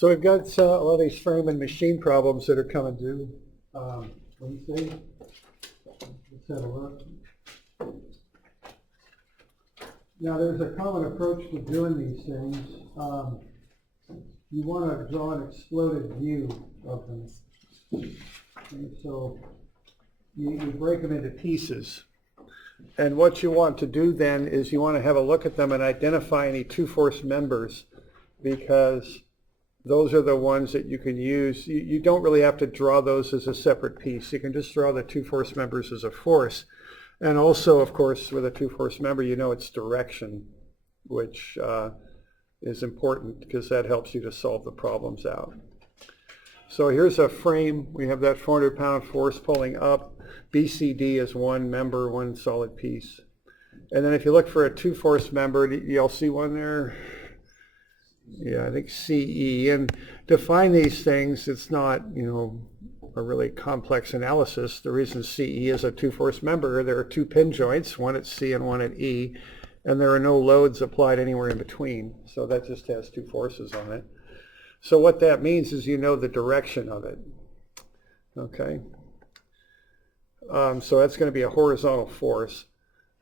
So we've got a lot of these frame and machine problems that are coming due. Let me see. Let's have a look. Now there's a common approach to doing these things. You want to draw an exploded view of them. And so you break them into pieces. And what you want to do then is you want to have a look at them and identify any two-force members, because those are the ones that you can use. You don't really have to draw those as a separate piece. You can just draw the two-force members as a force. And also, of course, with a two-force member, you know its direction, which is important because that helps you to solve the problems out. So here's a frame. We have that 400-pound force pulling up. BCD is one member, one solid piece. And then if you look for a two-force member, you'll see one there. Yeah, I think CE. And to find these things, it's not, a really complex analysis. The reason CE is a two-force member, there are two pin joints, one at C and one at E, and there are no loads applied anywhere in between. So that just has two forces on it. So what that means is you know the direction of it. Okay. So that's going to be a horizontal force.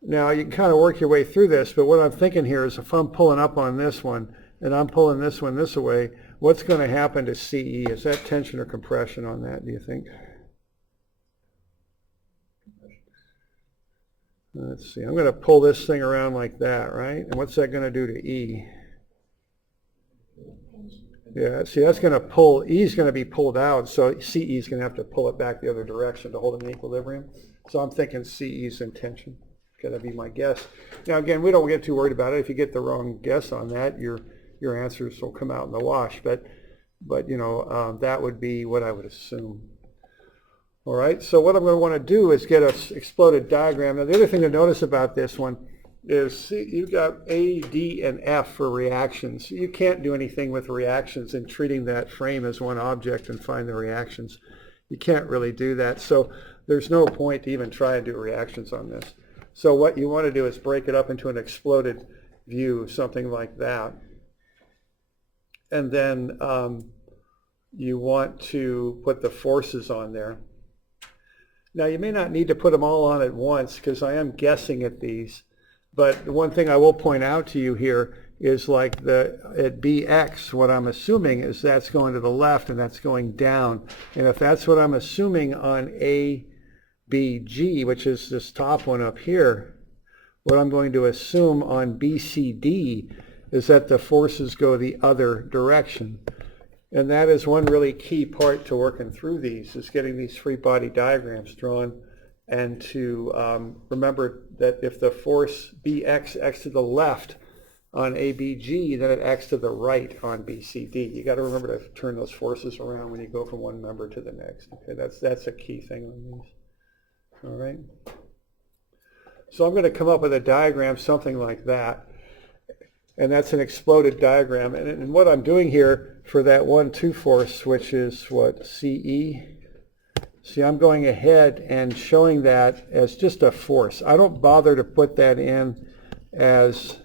Now you can kind of work your way through this, but what I'm thinking here is if I'm pulling up on this one and I'm pulling this one this way, what's going to happen to CE? Is that tension or compression on that, do you think? Let's see, I'm going to pull this thing around like that, right? And what's that going to do to E? Yeah, see, that's going to pull, E is going to be pulled out, so CE is going to have to pull it back the other direction to hold it in equilibrium. So I'm thinking CE is in tension. Okay, that'd be my guess. Now again, we don't get too worried about it. If you get the wrong guess on that, your answers will come out in the wash. But that would be what I would assume. All right, so what I'm going to want to do is get an exploded diagram. Now the other thing to notice about this one is you've got A, D, and F for reactions. You can't do anything with reactions in treating that frame as one object and find the reactions. You can't really do that. So there's no point to even try and do reactions on this. So what you want to do is break it up into an exploded view, something like that. And then you want to put the forces on there. Now you may not need to put them all on at once because I am guessing at these. But the one thing I will point out to you here is like at BX, what I'm assuming is that's going to the left and that's going down. And if that's what I'm assuming on ABG, which is this top one up here, what I'm going to assume on BCD is that the forces go the other direction. And that is one really key part to working through these, is getting these free body diagrams drawn, and to remember that if the force BX acts to the left on ABG, then it acts to the right on BCD. You got to remember to turn those forces around when you go from one member to the next. Okay, that's a key thing on these. All right. So I'm going to come up with a diagram something like that. And that's an exploded diagram. And what I'm doing here for that 1-2 force, which is what, CE? See, I'm going ahead and showing that as just a force. I don't bother to put that in as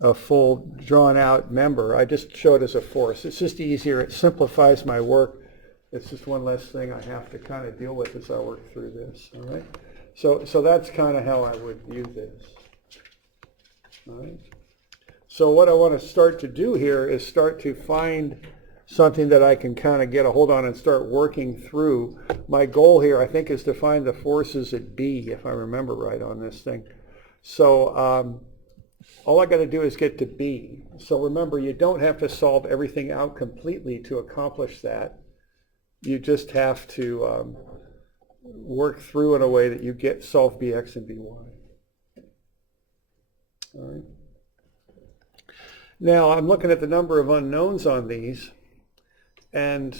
a full drawn out member. I just show it as a force. It's just easier. It simplifies my work. It's just one less thing I have to kind of deal with as I work through this. All right. So that's kind of how I would view this. All right. So what I want to start to do here is start to find something that I can kind of get a hold on and start working through. My goal here, I think, is to find the forces at B, if I remember right on this thing. So all I got to do is get to B. So remember, you don't have to solve everything out completely to accomplish that. You just have to work through in a way that you solve BX and BY. All right. Now I'm looking at the number of unknowns on these, and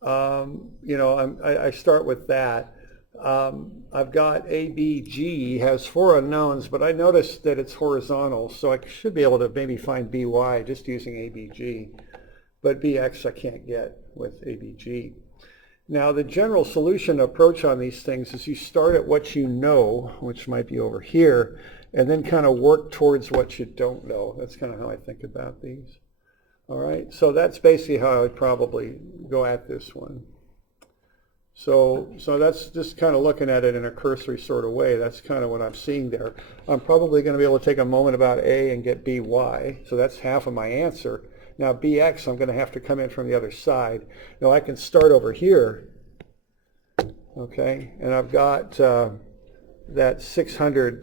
I start with that. I've got ABG has 4 unknowns, but I noticed that it's horizontal, so I should be able to maybe find BY just using ABG, but BX I can't get with ABG. Now the general solution approach on these things is you start at what you know, which might be over here, and then kind of work towards what you don't know. That's kind of how I think about these. All right, so that's basically how I would probably go at this one. So that's just kind of looking at it in a cursory sort of way. That's kind of what I'm seeing there. I'm probably going to be able to take a moment about A and get BY. So that's half of my answer. Now BX, I'm going to have to come in from the other side. Now I can start over here. Okay, and I've got that 600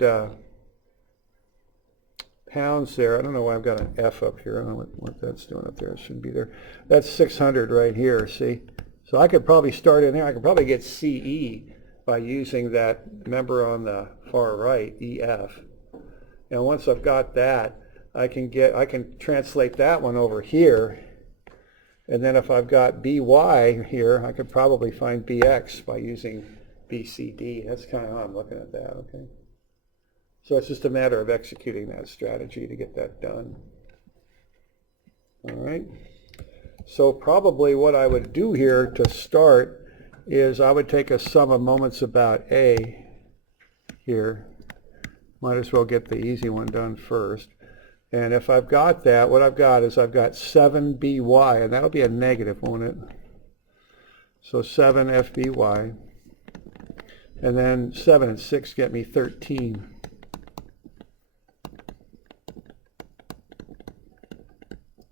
pounds there. I don't know why I've got an F up here. I don't know what that's doing up there. It shouldn't be there. That's 600 right here, see? So I could probably start in there. I could probably get CE by using that member on the far right, EF. And once I've got that, I can translate that one over here. And then if I've got BY here, I could probably find BX by using BCD. That's kind of how I'm looking at that, okay? So it's just a matter of executing that strategy to get that done. All right. So probably what I would do here to start is I would take a sum of moments about A here. Might as well get the easy one done first. And if I've got that, what I've got is I've got 7BY, and that'll be a negative, won't it? So 7FBY. And then 7 and 6 get me 13.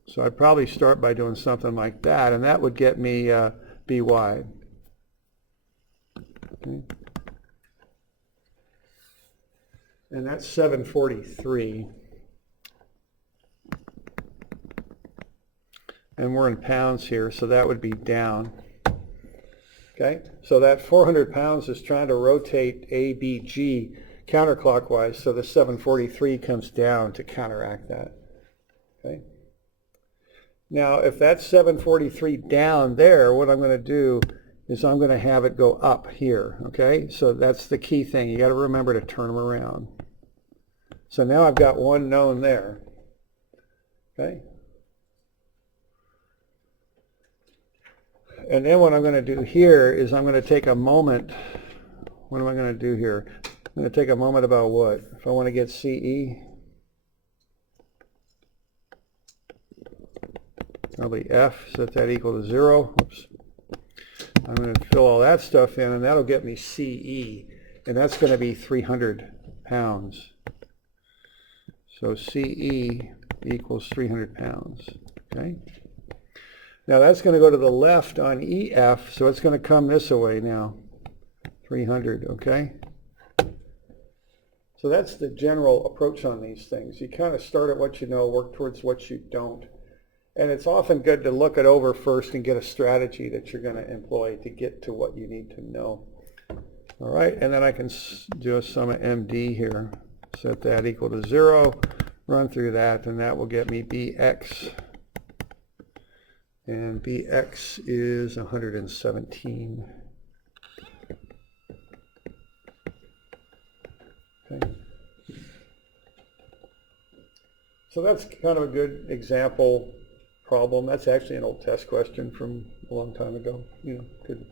So I'd probably start by doing something like that, and that would get me BY. Okay. And that's 743. And we're in pounds here, so that would be down. Okay, so that 400 pounds is trying to rotate ABG counterclockwise, so the 743 comes down to counteract that. Okay. Now, if that's 743 down there, what I'm going to do is I'm going to have it go up here, okay? So that's the key thing. You got to remember to turn them around. So now I've got one known there, okay? And then what I'm going to do here is I'm going to take a moment. What am I going to do here? I'm going to take a moment about what? If I want to get CE, probably F, set that equal to 0. Oops. I'm going to fill all that stuff in, and that'll get me CE, and that's going to be 300 pounds. So CE equals 300 pounds. Okay. Now that's going to go to the left on EF, so it's going to come this way now. 300. Okay. So that's the general approach on these things. You kind of start at what you know, work towards what you don't. And it's often good to look it over first and get a strategy that you're going to employ to get to what you need to know. All right, and then I can do a sum of MD here. Set that equal to 0, run through that, and that will get me BX. And BX is 117. Okay. So that's kind of a good example problem. That's actually an old test question from a long time ago. You know, good,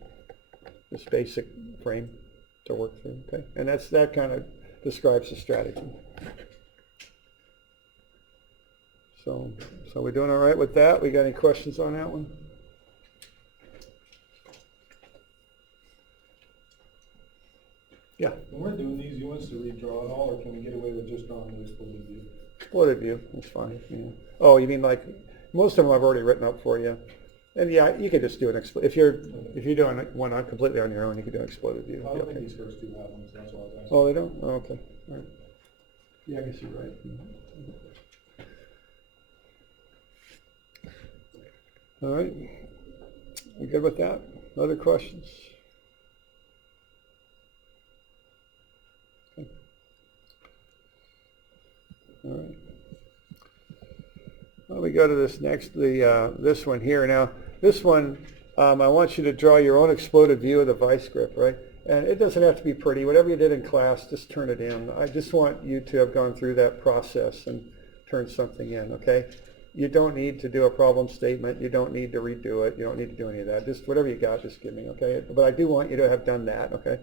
this basic frame to work through. Okay, and that kind of describes the strategy. So we're doing all right with that. We got any questions on that one? Yeah. When we're doing these, you want us to redraw it all, or can we get away with just drawing the exploded view? Exploded view, that's fine. Yeah. Oh, you mean like most of them I've already written up for you, and yeah, you could just do an if you're doing one completely on your own, you could do an exploded view. I don't think these first two have them, so that's why I was asking. Oh, they don't? Oh, okay. All right. Yeah, I guess you're right. All right. You good with that? Other questions? Okay. All right. Well, we go to this next, this one here. Now, this one, I want you to draw your own exploded view of the vice grip, right? And it doesn't have to be pretty. Whatever you did in class, just turn it in. I just want you to have gone through that process and turned something in, okay? You don't need to do a problem statement. You don't need to redo it. You don't need to do any of that. Just whatever you got, just give me, okay? But I do want you to have done that, okay,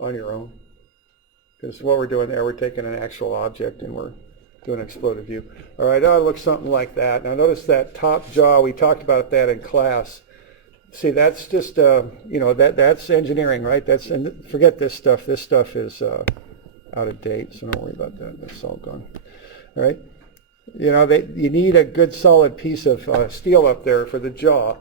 on your own. Because what we're doing there, we're taking an actual object and we're do an exploded view. All right, that'll look something like that. Now notice that top jaw, we talked about that in class. See, that's just, you know, that's engineering, right? That's, and forget this stuff. This stuff is out of date, so don't worry about that. That's all gone. All right? You know, you need a good solid piece of steel up there for the jaw,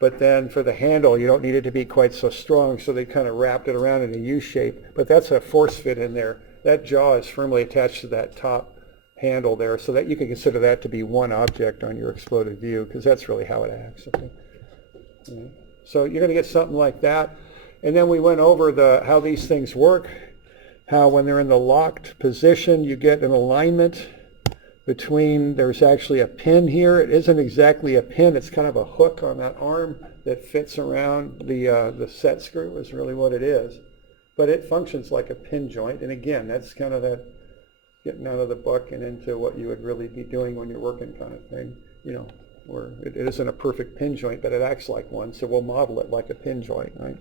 but then for the handle, you don't need it to be quite so strong, so they kind of wrapped it around in a U shape. But that's a force fit in there. That jaw is firmly attached to that top handle there, so that you can consider that to be one object on your exploded view, because that's really how it acts. Okay? Right. So you're going to get something like that. And then we went over how these things work, how when they're in the locked position, you get an alignment between, there's actually a pin here. It isn't exactly a pin, it's kind of a hook on that arm that fits around the set screw is really what it is. But it functions like a pin joint, and again, that's kind of that getting out of the book and into what you would really be doing when you're working kind of thing, you know, where it isn't a perfect pin joint, but it acts like one, so we'll model it like a pin joint, right?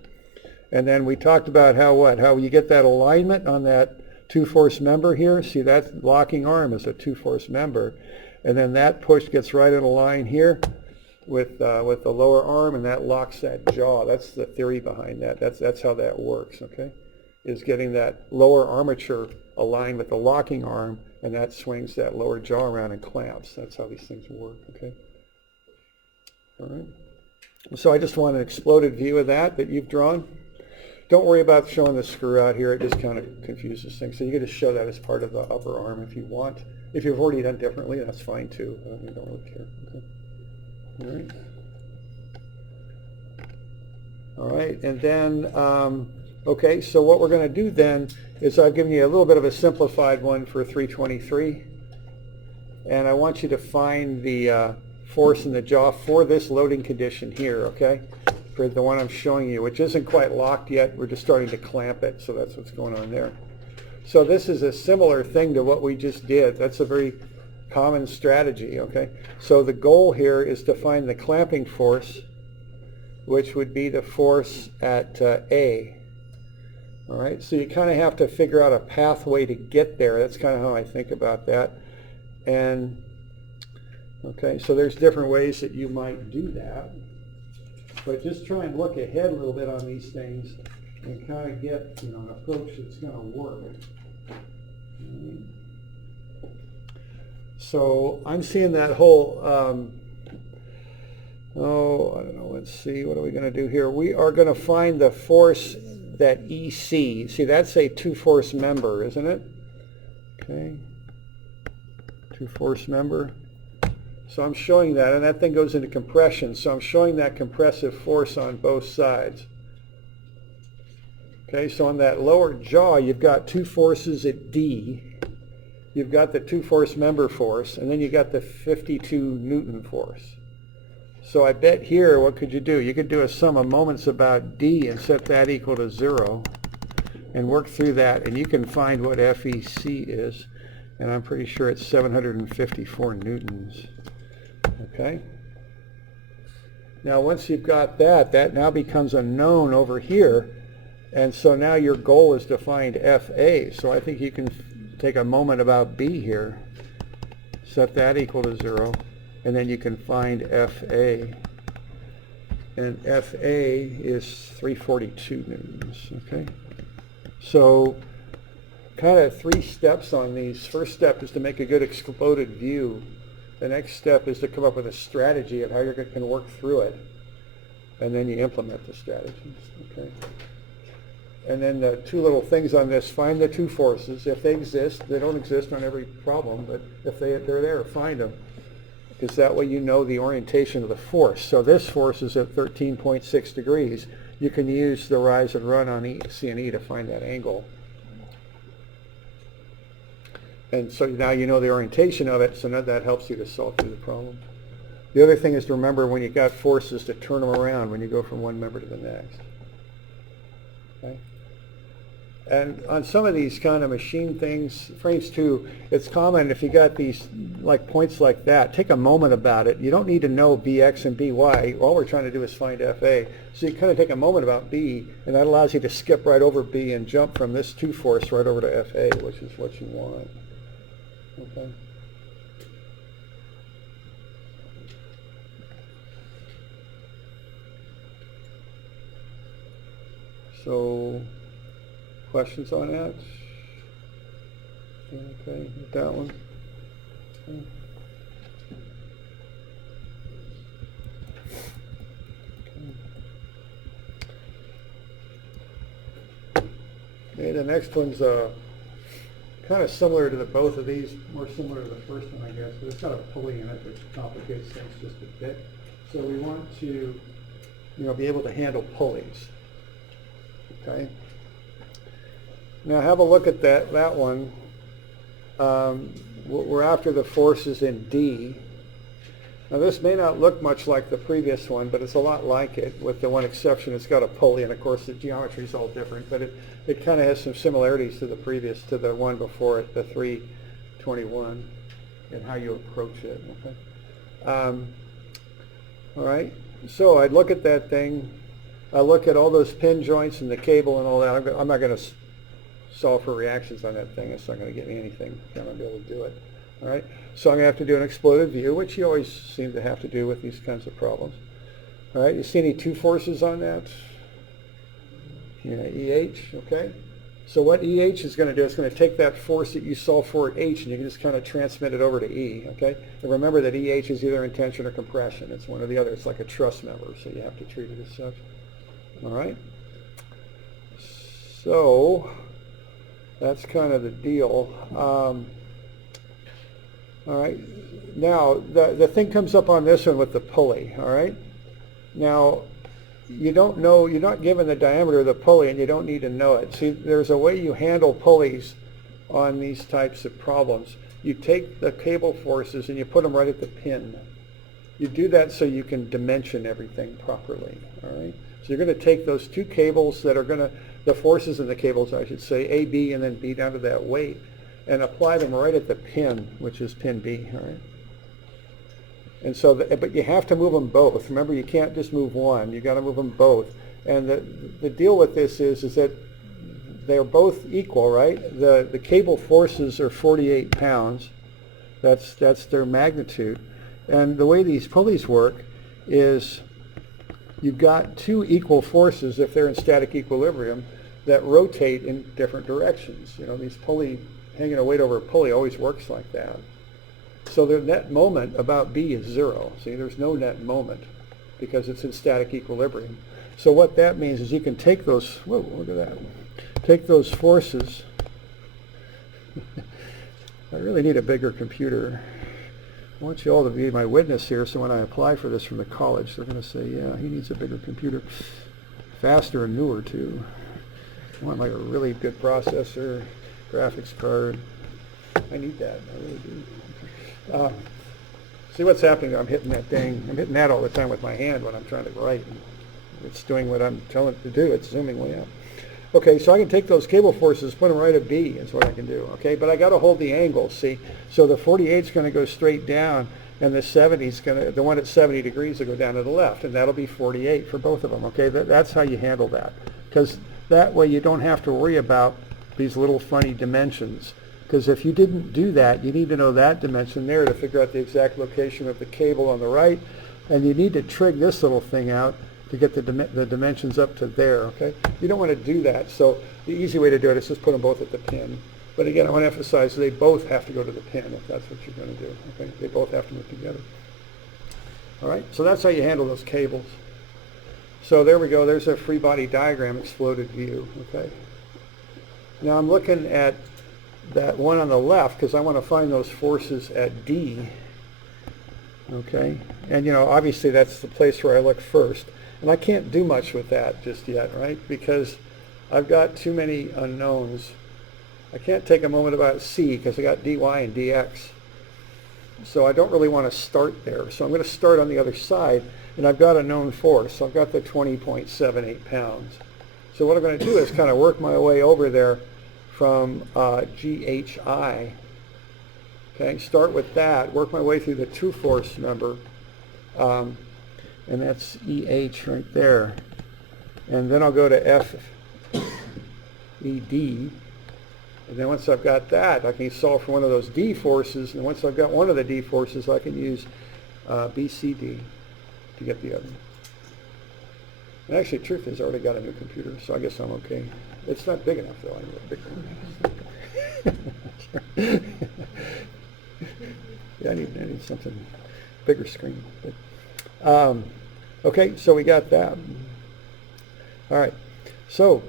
And then we talked about how you get that alignment on that two-force member here. See, that locking arm is a two-force member, and then that push gets right in a line here with the lower arm, and that locks that jaw. That's the theory behind that. That's how that works, okay? Is getting that lower armature aligned with the locking arm, and that swings that lower jaw around and clamps. That's how these things work, okay? All right. So I just want an exploded view of that you've drawn. Don't worry about showing the screw out here. It just kind of confuses things. So you can just show that as part of the upper arm if you want. If you've already done differently, that's fine too. You don't really care. Okay. All right. All right. And then, okay, so what we're going to do then is I've given you a little bit of a simplified one for 323. And I want you to find the force in the jaw for this loading condition here, okay? For the one I'm showing you, which isn't quite locked yet. We're just starting to clamp it, so that's what's going on there. So this is a similar thing to what we just did. That's a very common strategy, okay? So the goal here is to find the clamping force, which would be the force at A. All right, so you kind of have to figure out a pathway to get there. That's kind of how I think about that. And, okay, so there's different ways that you might do that. But just try and look ahead a little bit on these things and kind of get, you know, an approach that's going to work. So I'm seeing that whole, I don't know, let's see, what are we going to do here? We are going to find the force that EC, see that's a two-force member, isn't it? Okay, two-force member. So I'm showing that, and that thing goes into compression. So I'm showing that compressive force on both sides. Okay, so on that lower jaw, you've got two forces at D. You've got the two-force member force, and then you got the 52 Newton force. So I bet here, what could you do? You could do a sum of moments about D and set that equal to 0 and work through that, and you can find what FEC is, and I'm pretty sure it's 754 newtons. Okay. Now once you've got that, that now becomes a known over here, and so now your goal is to find FA. So I think you can take a moment about B here, set that equal to 0, and then you can find FA. And FA is 342 newtons. Okay. So kind of 3 steps on these. First step is to make a good exploded view. The next step is to come up with a strategy of how you can work through it, and then you implement the strategies. Okay. And then the 2 little things on this: find the 2 forces if they exist. They don't exist on every problem, but if they're there, find them, because that way you know the orientation of the force. So this force is at 13.6 degrees. You can use the rise and run on C and E to find that angle. And so now you know the orientation of it, so now that helps you to solve through the problem. The other thing is to remember when you got forces to turn them around when you go from one member to the next. Okay? And on some of these kind of machine things, frames too, it's common if you got these like points like that, take a moment about it. You don't need to know Bx and By. All we're trying to do is find Fa. So you kind of take a moment about B, and that allows you to skip right over B and jump from this 2 force right over to Fa, which is what you want. Okay. So, questions on that? Okay, with that one. Okay. Okay, the next one's kind of similar to both of these, more similar to the first one, I guess, but it's got a pulley in it, which complicates things just a bit. So we want to, be able to handle pulleys. Okay. Now have a look at that one. We're after the forces in D. Now this may not look much like the previous one, but it's a lot like it, with the one exception it's got a pulley, and of course the geometry is all different, but it kind of has some similarities to the one before it, the 321, and how you approach it. Okay. All right, so I'd look at that thing, I look at all those pin joints and the cable and all that. I'm not going to solve for reactions on that thing. It's not going to get me anything. I'm not going to be able to do it. All right, so I'm going to have to do an exploded view, which you always seem to have to do with these kinds of problems. All right, you see any two forces on that? Yeah, EH, okay. So what EH is going to do, it's going to take that force that you saw for at H, and you can just kind of transmit it over to E, okay? And remember that EH is either in tension or compression. It's one or the other. It's like a truss member, so you have to treat it as such. All right. So that's kind of the deal. All right. Now the thing comes up on this one with the pulley. All right. Now you don't know. You're not given the diameter of the pulley, and you don't need to know it. See, there's a way you handle pulleys on these types of problems. You take the cable forces and you put them right at the pin. You do that so you can dimension everything properly. All right. So you're going to take those two cables that are going to, the forces in the cables, I should say, A, B, and then B down to that weight, and apply them right at the pin, which is pin B, all right? And so, but you have to move them both. Remember, you can't just move one. You got to move them both. And the deal with this is that they're both equal, right? The cable forces are 48 pounds. That's their magnitude. And the way these pulleys work is you've got two equal forces, if they're in static equilibrium, that rotate in different directions. These pulley, hanging a weight over a pulley always works like that. So the net moment about B is 0. See, there's no net moment because it's in static equilibrium. So what that means is you can take those, whoa, look at that. Take those forces. I really need a bigger computer. I want you all to be my witness here, so when I apply for this from the college, they're going to say, yeah, he needs a bigger computer. Faster and newer, too. I want like a really good processor, graphics card. I need that. I really do. See what's happening? I'm hitting that thing. I'm hitting that all the time with my hand when I'm trying to write. It's doing what I'm telling it to do. It's zooming way out. Okay, so I can take those cable forces, put them right at B, is what I can do, okay? But I got to hold the angle, see? So the 48 is going to go straight down, and the 70 is going to, the one at 70 degrees will go down to the left, and that'll be 48 for both of them, okay? That's how you handle that, because that way you don't have to worry about these little funny dimensions, because if you didn't do that, you need to know that dimension there to figure out the exact location of the cable on the right, and you need to trig this little thing out to get the dimensions up to there, okay? You don't want to do that, so the easy way to do it is just put them both at the pin. But again, I want to emphasize they both have to go to the pin if that's what you're going to do, okay? They both have to move together. All right, so that's how you handle those cables. So there we go, there's a free body diagram, exploded view, okay? Now I'm looking at that one on the left because I want to find those forces at D, okay? And obviously that's the place where I look first. And I can't do much with that just yet, right? Because I've got too many unknowns. I can't take a moment about C because I got dy and dx. So I don't really want to start there. So I'm going to start on the other side, and I've got a known force. So I've got the 20.78 pounds. So what I'm going to do is kind of work my way over there from GHI. Okay, start with that, work my way through the two force number. And that's EH right there. And then I'll go to FED, And then once I've got that, I can solve for one of those D forces, and once I've got one of the D forces, I can use BCD to get the other. And actually, truth is, I already got a new computer, so I guess I'm okay. It's not big enough, though. I need a big one. Yeah, I need something bigger screen. But, okay, so we got that. All right. So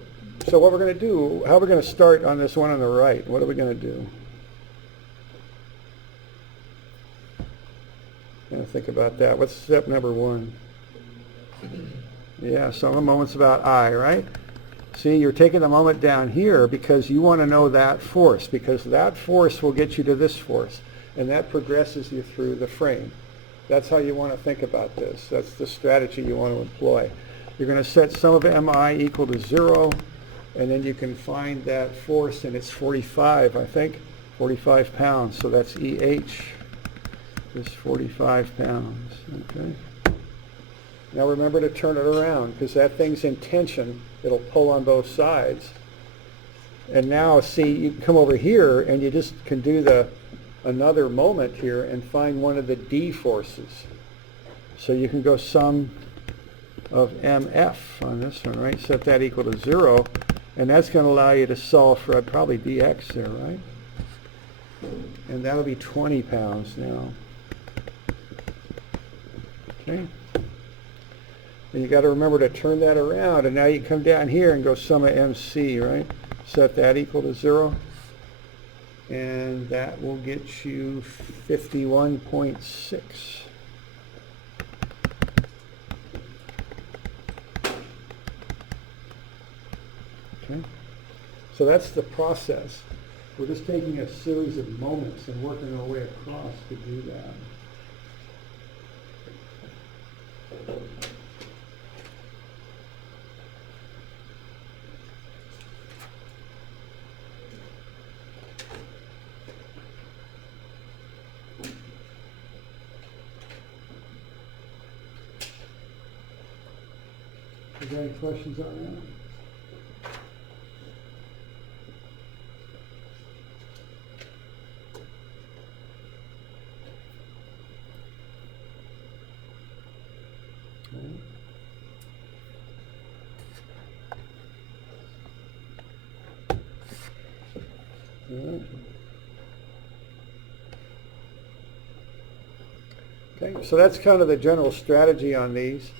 what we're going to do, how we're going to start on this one on the right. What are we going to do? I'm going to think about that. What's step number 1? Yeah, so the moment's about I, right? See, you're taking the moment down here because you want to know that force, because that force will get you to this force, and that progresses you through the frame. That's how you want to think about this. That's the strategy you want to employ. You're going to set sum of mi equal to 0, and then you can find that force, and it's 45, I think, 45 pounds. So that's EH is 45 pounds, okay? Now remember to turn it around, because that thing's in tension. It'll pull on both sides. And now, see, you come over here, and you just can do another moment here and find one of the D forces. So you can go sum of MF on this one, right? Set that equal to 0, and that's going to allow you to solve for probably dx there, right? And that'll be 20 pounds now. Okay. And you got to remember to turn that around, and now you come down here and go sum of MC, right? Set that equal to 0, and that will get you 51.6. Okay, so that's the process. We're just taking a series of moments and working our way across to do that. Is there any questions on that? Okay, so that's kind of the general strategy on these.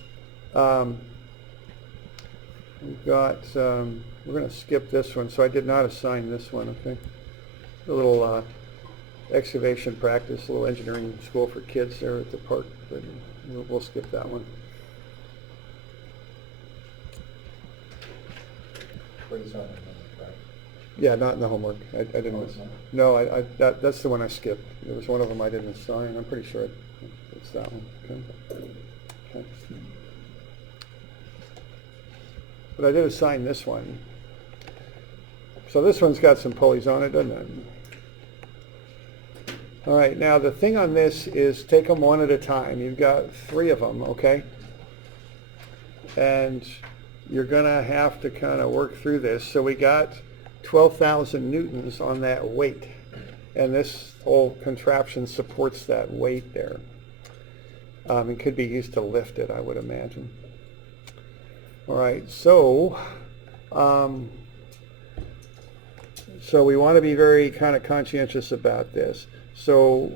We've got, we're going to skip this one, so I did not assign this one, okay? A little excavation practice, a little engineering school for kids there at the park, but we'll skip that one. But it's not in the homework, right? Yeah, not in the homework. I didn't. Oh, it's not? No, that's the one I skipped. There was one of them I didn't assign. I'm pretty sure it's that one. Okay. Okay. But I did assign this one. So this one's got some pulleys on it, doesn't it? All right, now the thing on this is take them one at a time. You've got 3 of them, okay? And you're going to have to kind of work through this. So we got 12,000 newtons on that weight. And this whole contraption supports that weight there. It could be used to lift it, I would imagine. All right, so we want to be very kind of conscientious about this. So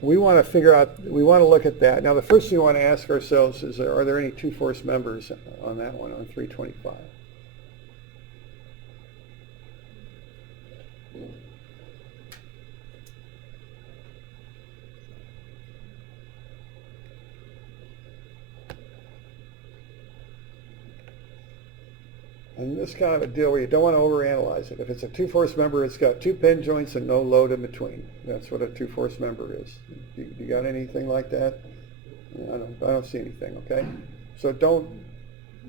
we want to figure out, we want to look at that. Now the first thing we want to ask ourselves is, are there any 2-force members on that one, on 325? And this kind of a deal where you don't want to overanalyze it. If it's a 2-force member, it's got 2 pin joints and no load in between. That's what a 2-force member is. You got anything like that? I don't see anything, okay? So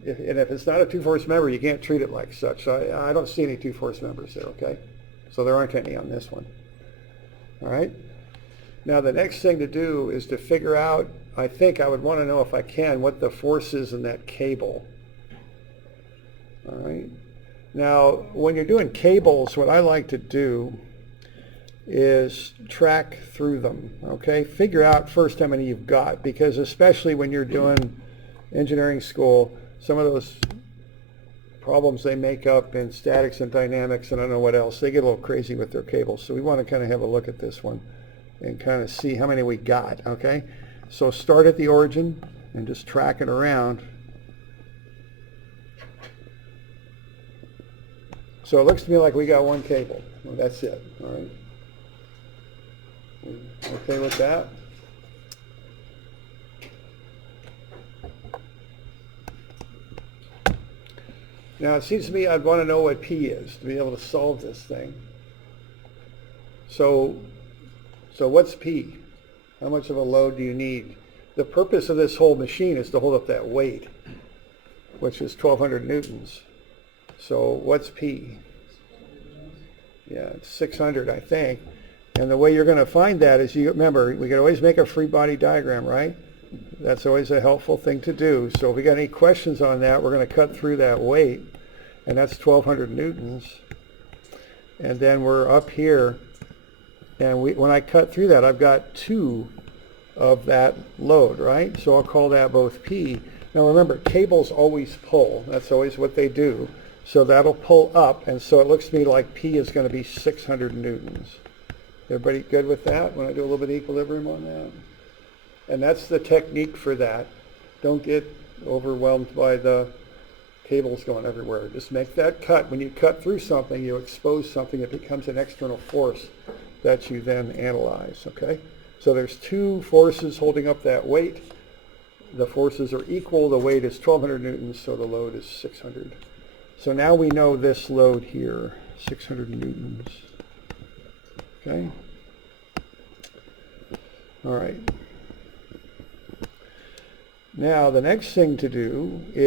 if it's not a 2-force member, you can't treat it like such. So I don't see any 2-force members there, okay? So there aren't any on this one. All right? Now the next thing to do is to figure out, I think I would want to know if I can, what the force is in that cable. All right. Now, when you're doing cables, what I like to do is track through them, okay? Figure out first how many you've got, because especially when you're doing engineering school, some of those problems they make up in statics and dynamics and I don't know what else, they get a little crazy with their cables. So we want to kind of have a look at this one and kind of see how many we got, okay? So start at the origin and just track it around. So it looks to me like we got one cable. Well, that's it, all right? Okay with that? Now it seems to me I'd want to know what P is to be able to solve this thing. So what's P? How much of a load do you need? The purpose of this whole machine is to hold up that weight, which is 1,200 newtons. So what's P? Yeah, it's 600, I think. And the way you're going to find that is, you remember, we can always make a free body diagram, right? That's always a helpful thing to do. So if we got any questions on that, we're going to cut through that weight, and that's 1,200 newtons. And then we're up here, and when I cut through that, I've got 2 of that load, right? So I'll call that both P. Now remember, cables always pull. That's always what they do. So that'll pull up, and so it looks to me like P is going to be 600 newtons. Everybody good with that when I do a little bit of equilibrium on that? And that's the technique for that. Don't get overwhelmed by the cables going everywhere. Just make that cut. When you cut through something, you expose something that becomes an external force that you then analyze, okay? So there's 2 forces holding up that weight. The forces are equal. The weight is 1,200 newtons, so the load is 600. So now we know this load here, 600 newtons. Okay? All right. Now the next thing to do is